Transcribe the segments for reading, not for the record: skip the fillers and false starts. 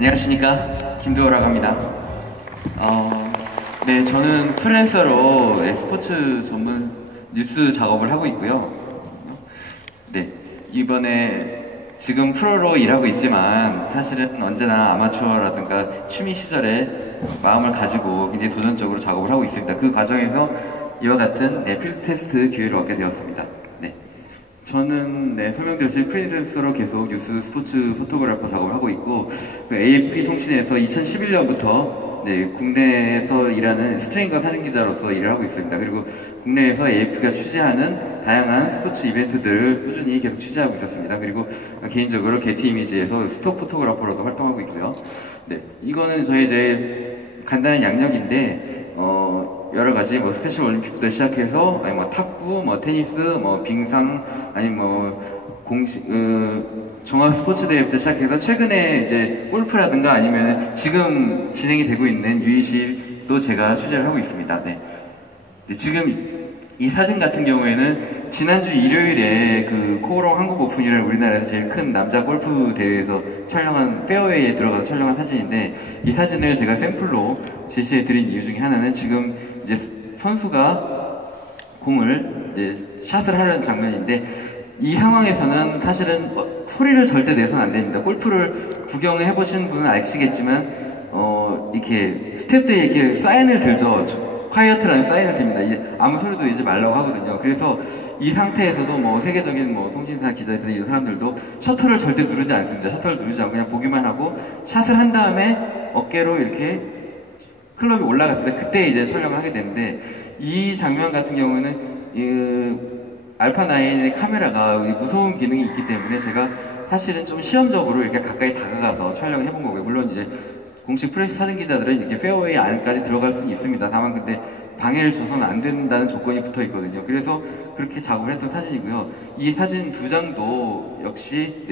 안녕하십니까, 김도호라고 합니다. 네, 저는 프리랜서로 스포츠 전문 뉴스 작업을 하고 있고요. 네, 이번에 지금 프로로 일하고 있지만 사실은 언제나 아마추어라든가 취미 시절에 마음을 가지고 굉장히 도전적으로 작업을 하고 있습니다. 그 과정에서 이와 같은 필드 테스트 기회를 얻게 되었습니다. 네, 저는 설명드렸듯이 프리랜서로 계속 뉴스 스포츠 포토그래퍼 작업을 하고 있고, 그 AFP 통신에서 2011년부터 국내에서 일하는 스트링거 사진기자로서 일을 하고 있습니다. 그리고 국내에서 AFP가 취재하는 다양한 스포츠 이벤트들을 꾸준히 계속 취재하고 있었습니다. 그리고 개인적으로 게티 이미지에서 스톡 포토그래퍼로도 활동하고 있고요. 네, 이거는 저희 이제 간단한 양력인데, 여러 가지 스페셜 올림픽부터 시작해서 탁구, 테니스, 빙상, 공식 종합 스포츠 대회부터 시작해서 최근에 이제 골프라든가 아니면 지금 진행이 되고 있는 UEC도 제가 취재를 하고 있습니다. 네, 지금 이 사진 같은 경우에는 지난주 일요일에 그 코오롱 한국 오픈이라는 우리나라에서 제일 큰 남자 골프 대회에서 촬영한 페어웨이에 들어가서 촬영한 사진인데, 이 사진을 제가 샘플로 제시해 드린 이유 중에 하나는 지금 이제 선수가 공을 이제 샷을 하려는 장면인데, 이 상황에서는 사실은 소리를 절대 내서는 안 됩니다. 골프를 구경을 해보신 분은 아시겠지만 이렇게 스태프들이 이렇게 사인을 들죠. 콰이어트라는 사인을 듭니다. 이제 아무 소리도 내지 말라고 하거든요. 그래서 이 상태에서도 세계적인 통신사 기자들 이런 사람들도 셔터를 절대 누르지 않습니다. 셔터를 누르지 않고 그냥 보기만 하고 샷을 한 다음에 어깨로 이렇게 클럽이 올라갔을 때 그때 이제 촬영을 하게 되는데, 이 장면 같은 경우에는 알파9의 카메라가 무서운 기능이 있기 때문에 제가 사실은 좀 시험적으로 이렇게 가까이 다가가서 촬영을 해본 거고요. 물론 이제 공식 프레스 사진 기자들은 이렇게 페어웨이 안까지 들어갈 수는 있습니다. 다만 근데 방해를 줘서는 안 된다는 조건이 붙어 있거든요. 그래서 그렇게 작업을 했던 사진이고요. 이 사진 두 장도 역시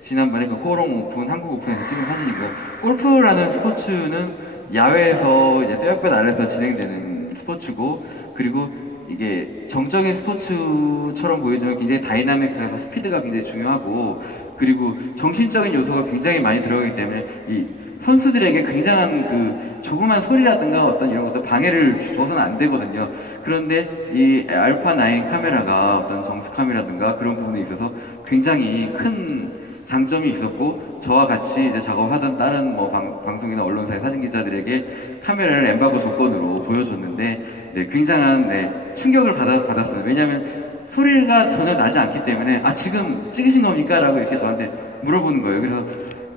지난번에 그 코오롱 오픈, 한국 오픈에서 찍은 사진이고요. 골프라는 스포츠는 야외에서 이제 떼역볕 아래에서 진행되는 스포츠고, 그리고 이게 정적인 스포츠처럼 보이지만 굉장히 다이나믹해서 스피드가 굉장히 중요하고, 그리고 정신적인 요소가 굉장히 많이 들어가기 때문에 이 선수들에게 굉장한 그 조그만 소리라든가 어떤 이런 것도 방해를 줘서는 안 되거든요. 그런데 이 알파9 카메라가 어떤 정숙함이라든가 그런 부분에 있어서 굉장히 큰 장점이 있었고, 저와 같이 이제 작업하던 다른 방송이나 언론사의 사진 기자들에게 카메라를 엠바고 조건으로 보여줬는데, 굉장한 충격을 받았어요. 왜냐하면 소리가 전혀 나지 않기 때문에 지금 찍으신 겁니까? 라고 이렇게 저한테 물어보는 거예요. 그래서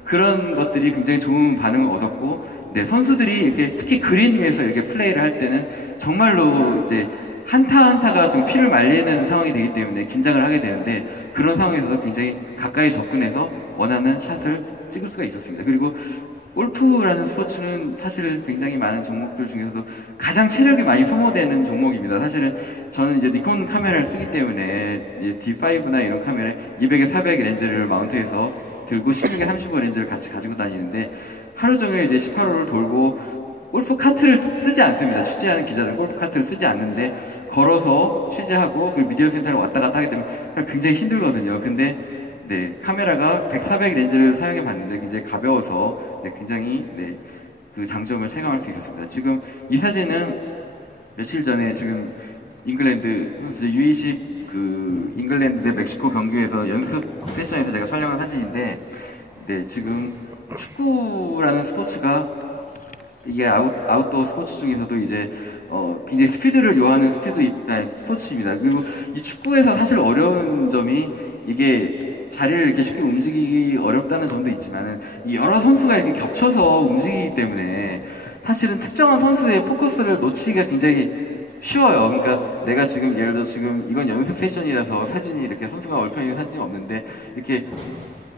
그런 것들이 굉장히 좋은 반응을 얻었고, 선수들이 이렇게 특히 그린 위에서 이렇게 플레이를 할 때는 정말로 이제 한타 한타가 좀 피를 말리는 상황이 되기 때문에 긴장을 하게 되는데, 그런 상황에서도 굉장히 가까이 접근해서 원하는 샷을 찍을 수가 있었습니다. 그리고 골프라는 스포츠는 사실은 굉장히 많은 종목들 중에서도 가장 체력이 많이 소모되는 종목입니다. 사실은 저는 이제 니콘 카메라를 쓰기 때문에 D5나 이런 카메라에 200에 400 렌즈를 마운트해서 들고 16에 35 렌즈를 같이 가지고 다니는데, 하루 종일 이제 18홀을 돌고 골프 카트를 쓰지 않습니다. 취재하는 기자들은 골프 카트를 쓰지 않는데 걸어서 취재하고 그 미디어 센터를 왔다 갔다 하기 때문에 굉장히 힘들거든요. 근데 카메라가 100, 400 렌즈를 사용해 봤는데 굉장히 가벼워서 굉장히 그 장점을 체감할 수 있었습니다. 지금 이 사진은 며칠 전에 지금 잉글랜드 UEC 그 잉글랜드 대 멕시코 경기에서 연습 세션에서 제가 촬영한 사진인데, 지금 축구라는 스포츠가 이게 아웃도어 스포츠 중에서도 이제 굉장히 스피드를 요하는 스포츠입니다. 그리고 이 축구에서 사실 어려운 점이 이게 자리를 이렇게 쉽게 움직이기 어렵다는 점도 있지만은 이 여러 선수가 이렇게 겹쳐서 움직이기 때문에 사실은 특정한 선수의 포커스를 놓치기가 굉장히 쉬워요. 그러니까 내가 지금 예를 들어 지금 이건 연습 세션이라서 사진이 이렇게 선수가 얽혀 있는 사진이 없는데, 이렇게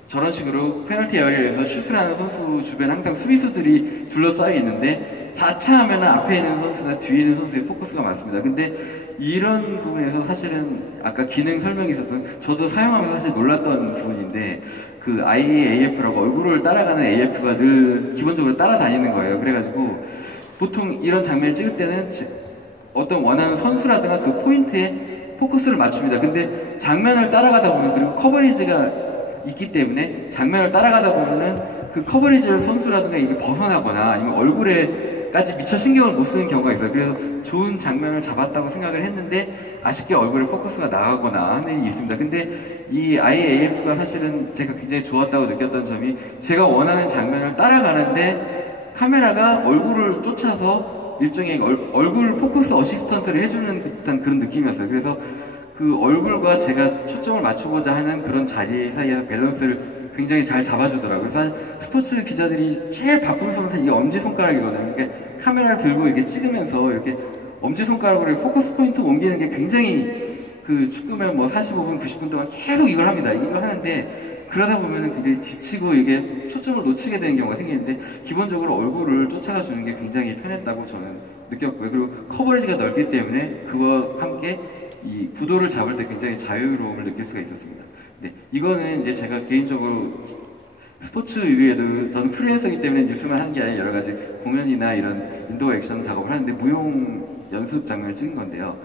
저런 식으로 페널티 에어리어에서 슛을 하는 선수 주변에 항상 수비수들이 둘러싸여 있는데, 자차하면 앞에 있는 선수나 뒤에 있는 선수의 포커스가 많습니다. 근데 이런 부분에서 사실은 아까 기능 설명이 있었던, 저도 사용하면서 사실 놀랐던 부분인데, 그 IAF라고 얼굴을 따라가는 AF가 늘 기본적으로 따라다니는 거예요. 그래가지고 보통 이런 장면을 찍을 때는 어떤 원하는 선수라든가 그 포인트에 포커스를 맞춥니다. 근데 장면을 따라가다 보면, 그리고 커버리지가 있기 때문에 장면을 따라가다 보면은 그 커버리지 선수라든가 이게 벗어나거나 아니면 얼굴에까지 미처 신경을 못 쓰는 경우가 있어요. 그래서 좋은 장면을 잡았다고 생각을 했는데 아쉽게 얼굴에 포커스가 나가거나 하는 일이 있습니다. 근데 이 IAF가 사실은 제가 굉장히 좋았다고 느꼈던 점이 제가 원하는 장면을 따라가는데 카메라가 얼굴을 쫓아서 일종의 얼굴 포커스 어시스턴트를 해주는 듯한 그런 느낌이었어요. 그래서 그 얼굴과 제가 초점을 맞추고자 하는 그런 자리 사이에서 밸런스를 굉장히 잘 잡아주더라고요. 그래서 스포츠 기자들이 제일 바쁜 손은 이 엄지손가락이거든요. 그러니까 카메라를 들고 이렇게 찍으면서 이렇게 엄지손가락으로 포커스 포인트 옮기는 게 굉장히 그 축구면 뭐 45분, 90분 동안 계속 이걸 합니다. 이거 하는데 그러다 보면 굉장히 지치고 이게 초점을 놓치게 되는 경우가 생기는데 기본적으로 얼굴을 쫓아가 주는 게 굉장히 편했다고 저는 느꼈고요. 그리고 커버리지가 넓기 때문에 그와 함께 이 구도를 잡을 때 굉장히 자유로움을 느낄 수가 있었습니다. 네, 이거는 이제 제가 개인적으로 스포츠 이외에도 저는 프리랜서이기 때문에 뉴스만 하는 게 아니라 여러 가지 공연이나 이런 인도어 액션 작업을 하는데 무용 연습 장면을 찍은 건데요.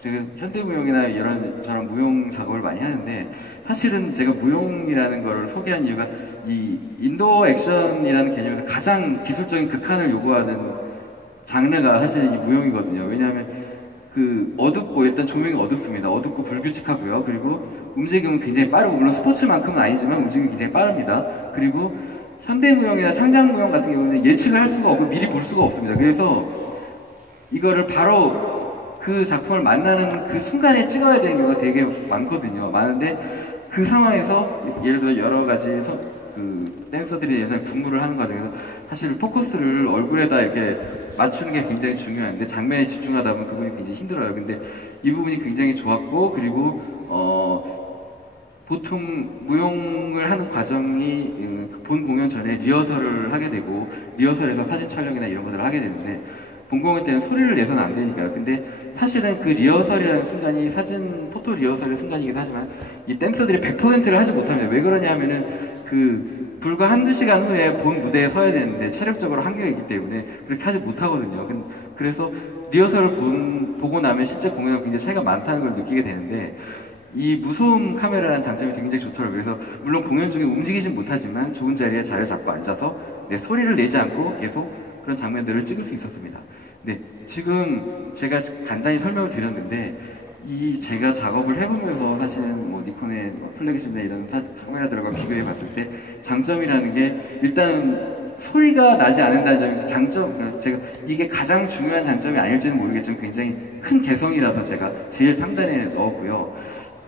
제가 현대무용이나 이런 저런 무용 작업을 많이 하는데 사실은 제가 무용이라는 걸 소개한 이유가 이 인도어 액션이라는 개념에서 가장 기술적인 극한을 요구하는 장르가 사실 이 무용이거든요. 왜냐하면 그 어둡고 일단 조명이 어둡습니다. 어둡고 불규칙하고요. 그리고 움직임은 굉장히 빠르고 물론 스포츠만큼은 아니지만 움직임이 굉장히 빠릅니다. 그리고 현대무용이나 창작무용 같은 경우는 예측을 할 수가 없고 미리 볼 수가 없습니다. 그래서 이거를 바로 그 작품을 만나는 그 순간에 찍어야 되는 경우가 되게 많거든요. 많은데 그 상황에서 예를 들어 여러 가지 그 댄서들이 예전에 군무를 하는 과정에서 사실 포커스를 얼굴에다 이렇게 맞추는 게 굉장히 중요한데 장면에 집중하다 보면 그분이 굉장히 힘들어요. 근데 이 부분이 굉장히 좋았고 그리고 보통 무용을 하는 과정이 본 공연 전에 리허설을 하게 되고 리허설에서 사진 촬영이나 이런 것들을 하게 되는데 본 공연 때는 소리를 내서는 안 되니까요. 근데 사실은 그 리허설이라는 순간이 사진 포토 리허설의 순간이기도 하지만 이 댄서들이 100%를 하지 못합니다. 왜 그러냐 하면은 그 불과 한두 시간 후에 본 무대에 서야 되는데 체력적으로 한계가 있기 때문에 그렇게 하지 못하거든요. 그래서 리허설을 보고 나면 실제 공연과 굉장히 차이가 많다는 걸 느끼게 되는데 이 무소음 카메라라는 장점이 굉장히 좋더라고요. 그래서 물론 공연 중에 움직이진 못하지만 좋은 자리에 자리를 잡고 앉아서 소리를 내지 않고 계속 그런 장면들을 찍을 수 있었습니다. 네, 지금 제가 간단히 설명을 드렸는데 이 제가 작업을 해보면서 사실은 뭐 니콘의 플래그십이나 이런 카메라들과 비교해 봤을 때 장점이라는 게 일단 소리가 나지 않는다는 점이 장점, 제가 이게 가장 중요한 장점이 아닐지는 모르겠지만 굉장히 큰 개성이라서 제가 제일 상단에 넣었고요.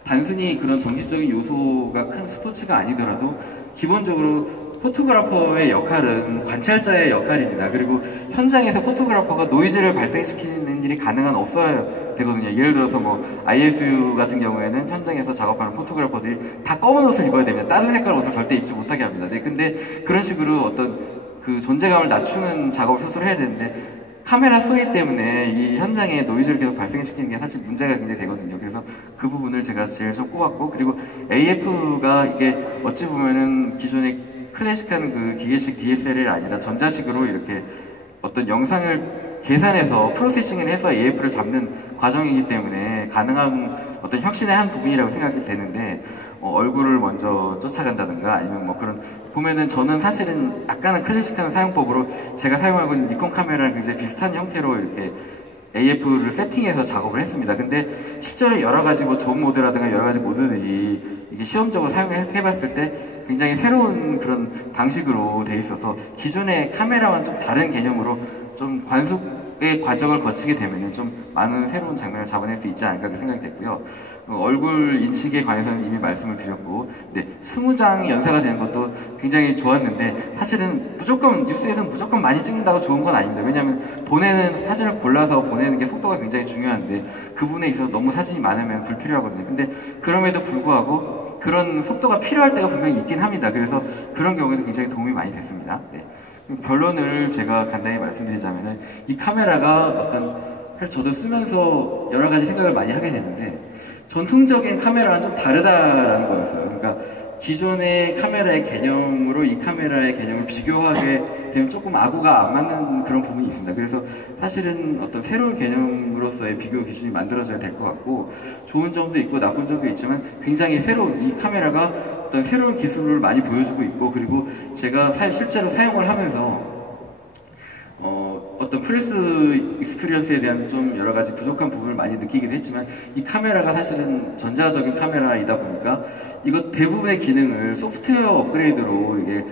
단순히 그런 정신적인 요소가 큰 스포츠가 아니더라도 기본적으로 포토그래퍼의 역할은 관찰자의 역할입니다. 그리고 현장에서 포토그래퍼가 노이즈를 발생시키는 일이 없어야 되거든요. 예를 들어서 뭐 ISU 같은 경우에는 현장에서 작업하는 포토그래퍼들이 다 검은 옷을 입어야 됩니다. 다른 색깔 옷을 절대 입지 못하게 합니다. 네, 근데 그런 식으로 어떤 그 존재감을 낮추는 작업을 스스로 해야 되는데 카메라 소리 때문에 이 현장에 노이즈를 계속 발생시키는 게 사실 문제가 굉장히 되거든요. 그래서 그 부분을 제가 제일 좀 꼽았고, 그리고 AF가 이게 어찌 보면은 기존의 클래식한 그 기계식 DSLR이 아니라 전자식으로 이렇게 어떤 영상을 계산해서 프로세싱을 해서 AF를 잡는 과정이기 때문에 가능한 어떤 혁신의 한 부분이라고 생각이 되는데 얼굴을 먼저 쫓아간다든가 아니면 뭐 그런 보면은 저는 사실은 약간은 클래식한 사용법으로 제가 사용하고 있는 니콘 카메라랑 굉장히 비슷한 형태로 이렇게 AF를 세팅해서 작업을 했습니다. 근데 실제로 여러 가지 뭐 존 모드라든가 여러 가지 모드들이 이게 시험적으로 사용해봤을 때 굉장히 새로운 그런 방식으로 돼 있어서 기존의 카메라와는 좀 다른 개념으로 좀 관습의 과정을 거치게 되면 좀 많은 새로운 장면을 잡아낼 수 있지 않을까 생각이 됐고요. 얼굴 인식에 관해서는 이미 말씀을 드렸고, 네, 20장 연사가 되는 것도 굉장히 좋았는데 사실은 무조건 뉴스에서는 무조건 많이 찍는다고 좋은 건 아닙니다. 왜냐하면 보내는 사진을 골라서 보내는 게 속도가 굉장히 중요한데 그 부분에 있어서 너무 사진이 많으면 불필요하거든요. 근데 그럼에도 불구하고 그런 속도가 필요할 때가 분명히 있긴 합니다. 그래서 그런 경우에도 굉장히 도움이 많이 됐습니다. 네. 결론을 제가 간단히 말씀드리자면은 이 카메라가 사실 저도 쓰면서 여러 가지 생각을 많이 하게 되는데 전통적인 카메라랑 좀 다르다라는 거였어요. 그러니까 기존의 카메라의 개념으로 이 카메라의 개념을 비교하게 되면 조금 아구가 안 맞는 그런 부분이 있습니다. 그래서 사실은 어떤 새로운 개념으로서의 비교 기준이 만들어져야 될 것 같고 좋은 점도 있고 나쁜 점도 있지만 굉장히 새로운 이 카메라가 어떤 새로운 기술을 많이 보여주고 있고, 그리고 제가 실제로 사용을 하면서 어떤 프레스 익스피리언스에 대한 좀 여러 가지 부족한 부분을 많이 느끼기도 했지만, 이 카메라가 사실은 전자적인 카메라이다 보니까 이것 대부분의 기능을 소프트웨어 업그레이드로 이게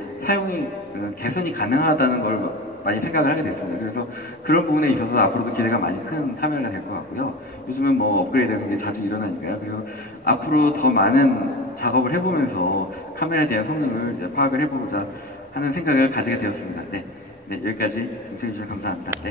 개선이 가능하다는 걸 많이 생각을 하게 됐습니다. 그래서 그런 부분에 있어서 앞으로도 기대가 많이 큰 카메라가 될 것 같고요. 요즘은 뭐 업그레이드가 굉장히 자주 일어나니까요. 그리고 앞으로 더 많은 작업을 해보면서 카메라에 대한 성능을 이제 파악을 해보고자 하는 생각을 가지게 되었습니다. 네, 여기까지 경청해주셔서 감사합니다. 네.